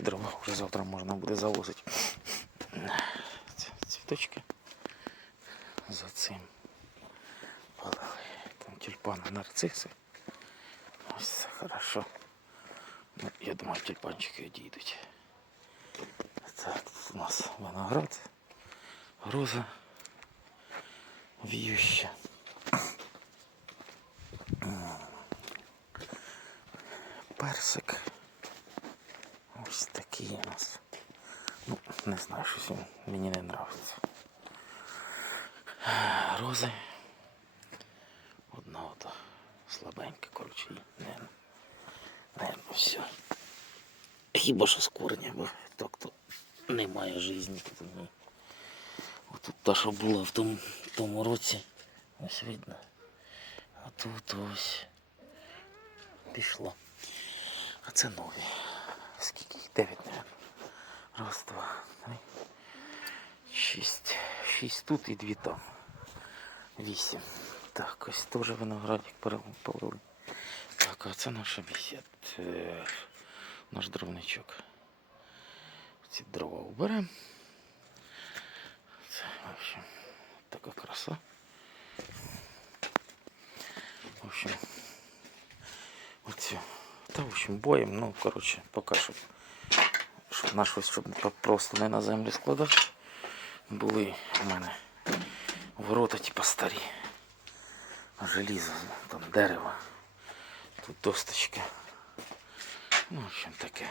хороші дрова, вже завтра можна буде завозити. Цвіточки за цим палили. Там тюльпани, нарциси. Ось це хорошо. Ну, я думаю, тюльпанчики одійдуть. Так, тут у нас виноград, роза, віюща. Персик. Такий у нас. Ну, не знаю, щось мені не подобається. Рози. Одна ота слабенька, коротше, не, не, все. Хіба що з корня, бо так то немає житті тут у ній. Отут та, що була в тому, тому році, ось видно. А тут ось пішло. А це нові. Скільки їх? Дев'ять. Раз, два, три. Шість. Шість тут і дві там. Вісім. Так, ось теж виноградик перел- полили. Так, а це наша бесід. Е, Наш дровничок. Ці дрова уберемо. Це, в общем, така краса. В общем. Та, в общем, боєм, ну, коротше, поки що, щоб наш ось, щоб просто не на землю складати. Були у мене ворота, типа старі. Желізо, там дерево. Тут досточки. Ну, в общем, таке.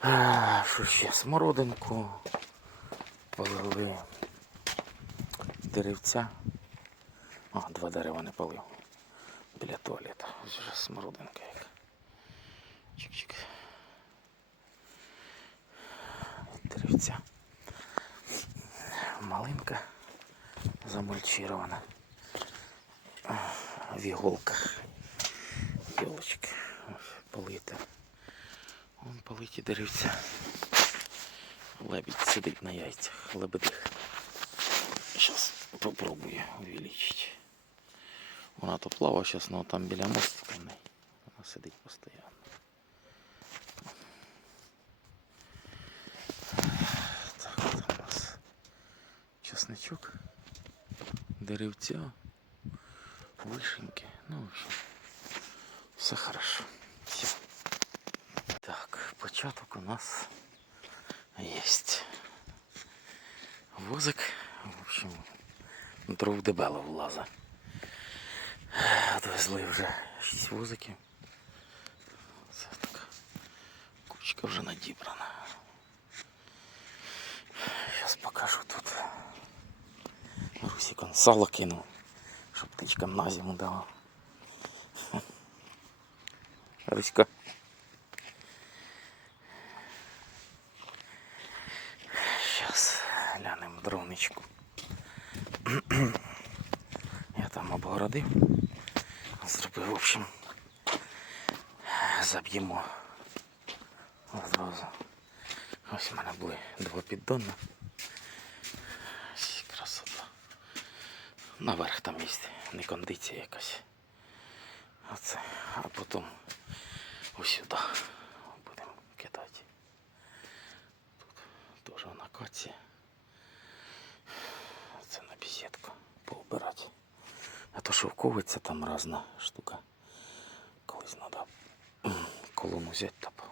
А, що ще? Смородинку. Полили. Деревця. А, два дерева не полив. Біля туалета. Ось вже смородинка яка. Чик-чик. Деревця. Малинка замульчирована. В іголках. Ёлочки. Полита. Вон политі деревця. Лебідь сидить на яйцях. Лебедих. Сейчас попробую увеличить. Вона то плава зараз, але там біля мостика. Вона сидить постійно. Так, от у нас чесничок, деревця, вишеньки. Ну, общем, все хорошо. Все. Так, початок у нас есть. Возик, в общем, дров дебело влаза. Отвезли вже 6 возиків. Це така кучка вже надібрана. Зараз покажу тут. Русикон сало кинув, щоб птичкам на зиму давав. Руська. Зараз глянемо дроничку. Я там обгородив. Зробив, в общем, заб'ємо зразу. Ось у мене були два піддона. Красота. Наверх там є не кондиція якась. Оце. А потім ось сюди будемо кидати. Тут теж накація. Це шовковиця там різна штука. Колись треба колону взяти та по-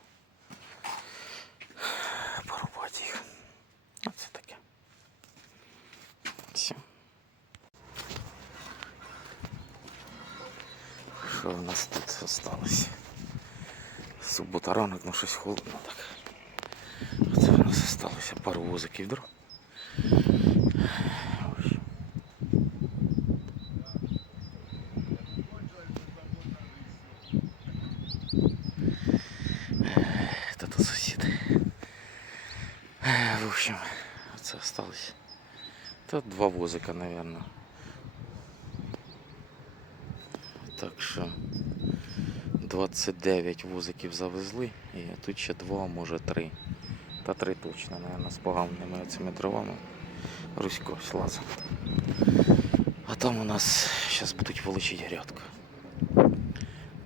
порубати їх. Оце таке. Все. Що в нас тут осталось? Субота ранок, ну щось холодно так. Оце в нас осталося пару возиків дров. Общем, це осталось. Тут два возика, наверное. Так що 29 возиків завезли, і тут ще два, може три. Та три точно, наверное, з поганими цими дровами. Русько лазом. А там у нас зараз будуть волочити грядку.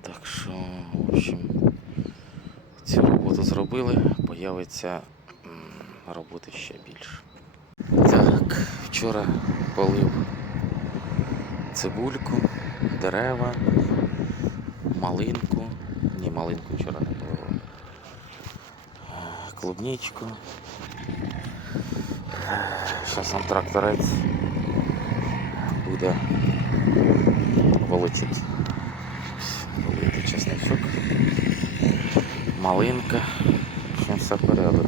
Так що, в общем, цю роботу зробили, появиться роботи ще більше. Так, вчора полив цибульку, дерева, малинку. Ні, малинку вчора не поливав. Е, Клубничку. Зараз нам тракторець буде волочити. Волити чесничок. Малинка. Все порядок.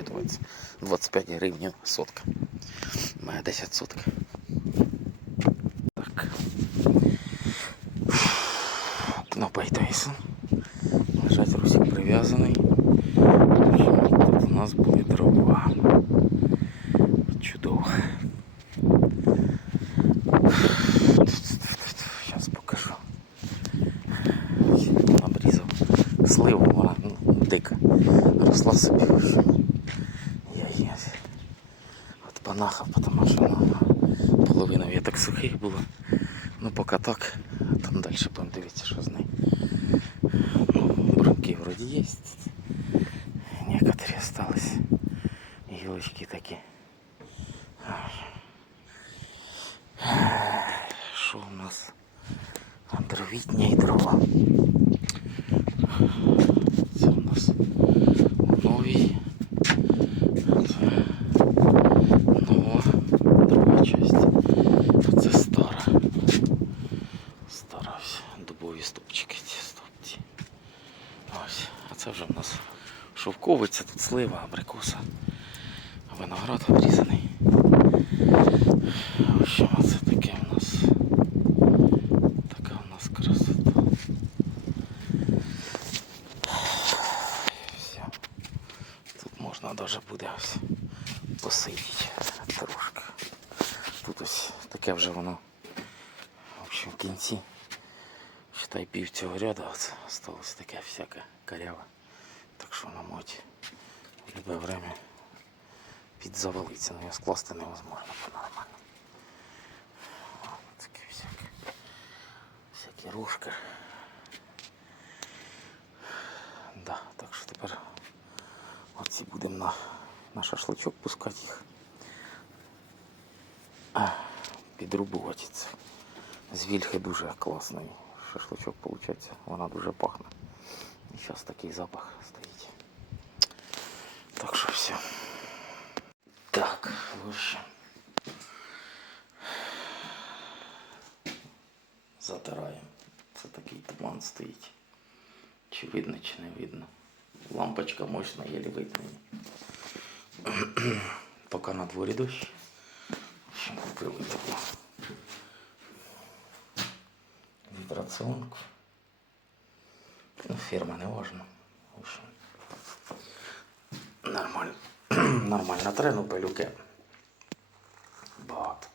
Йдемо розчитуватися. 25 гривень сотка. У мене 10 сотка. Так. Кнопа Тайсон. Лежать русик прив'язаний. От панахав, тому що ну, половина веток сухих було. Ну поки так, а там далі будемо дивитися, що з нею. Ну, брунки вроді є. Некоторые остались. Гілочки такі. Що у нас? Дровітні і дрова. Це у нас нові. Ось. А це вже у нас шовковиця, тут слива, абрикоса. Виноград обрізаний. В общем, це таке у нас. Така у нас красота. Все. Тут можна навіть буде ось посидіти трошки. Тут ось таке вже воно. В общем, в кінці. Считай пів цього ряду, оце осталось таке всяке коряве. Так що на моті в любе время підзавалиться, але його скласти невозможно по-нормально. Таке всяке. Всякі ружки. Да, так що тепер оці будемо на, на шашличок пускати їх. А, підрубувати це. З вільхи дуже класний шашличок виходить. Вона дуже пахне. І зараз такий запах стоїть. Так що все. Так, в общем. Затираємо. Це такий туман стоїть. Чи видно, чи не видно. Лампочка мощна, єлі видно. Поки на дворі дощ. В общем, купили таку Вибрационку. Ну, фирма не важно. В общем, нормально. Нормально трену пилюки. Багато.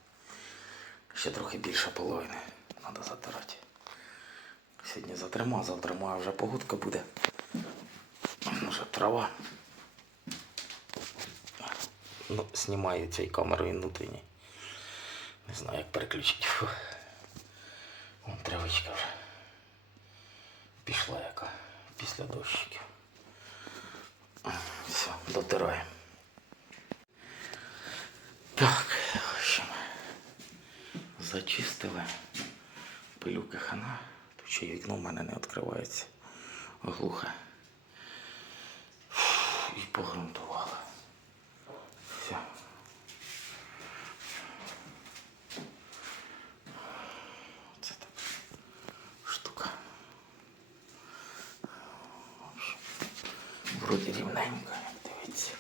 Ще трохи більше половини. Треба затирати. Сьогодні затрима, завтра моя вже погодка буде. Вже трава. Ну, знімаю цією камерою внутрішній. Не знаю, як переключити. Травичка вже пішла яка після дощиків. Все, дотираємо. Так, в общем, зачистили пилюки хана. Тут ще вікно в мене не відкривається. Глухе. І погрунтували. Все. Це так штука. В общем, Вроді рівненько, дивіться.